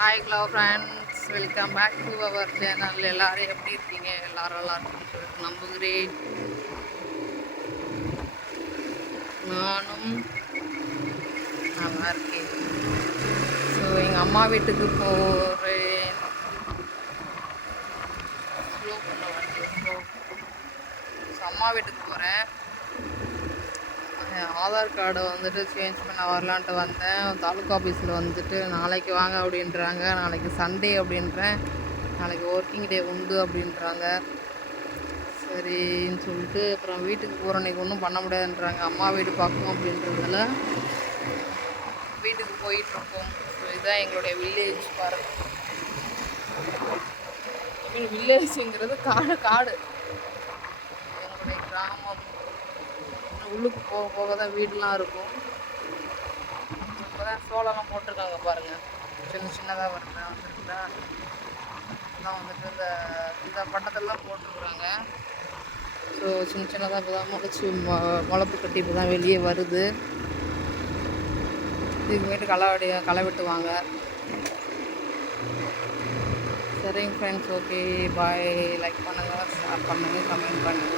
Hi hello friends, welcome back to our channel. எல்லோரும் எப்படி இருக்கீங்க? எல்லோரும் நல்லா இருக்குன்னு சொல்லிட்டு நம்புகிறேன். நானும் நல்லா இருக்கேன். ஸோ எங்கள் அம்மா வீட்டுக்கு போகிறேன். ஸ்லோ பண்ண வண்டி ஸ்லோ. ஸோ அம்மா வீட்டுக்கு போகிறேன். ஆதார் கார்டை வந்துட்டு சேஞ்ச் பண்ண வரலான்ட்டு வந்தேன். தாலுக்கா ஆஃபீஸில் வந்துட்டு நாளைக்கு வாங்க அப்படின்றாங்க. நாளைக்கு சண்டே அப்படின்றேன். நாளைக்கு ஒர்க்கிங் டே உண்டு அப்படின்றாங்க. சரின்னு சொல்லிட்டு அப்புறம் வீட்டுக்கு போகிற அன்றைக்கி ஒன்றும் பண்ண முடியாதுன்றாங்க. அம்மா வீடு பார்க்கணும் அப்படின்றதால வீட்டுக்கு போயிட்டுருக்கோம். ஸோ இதுதான் எங்களுடைய வில்லேஜ் பாருங்கள். வில்லேஜுங்கிறது காடு காடு எங்களுடைய கிராமம். உள்ளுக்கு போக போக தான் வீடெலாம் இருக்கும். இப்போ தான் சோளம்லாம் போட்டிருக்காங்க பாருங்கள். சின்ன சின்னதாக வந்துருக்குதா. அதான் வந்துட்டு இந்த பட்டத்தெல்லாம் போட்டிருக்குறாங்க. ஸோ சின்ன சின்னதாக இப்போ தான் முளைச்சி முளப்பு கட்டி இப்போ தான் வெளியே வருது. இதுக்கு களை வெட்டுவாங்க. சரிங்க ஃப்ரெண்ட்ஸ், ஓகே பாய். லைக் பண்ணுங்கள், ஷேர் பண்ணுங்கள், கமெண்ட் பண்ணுங்கள்.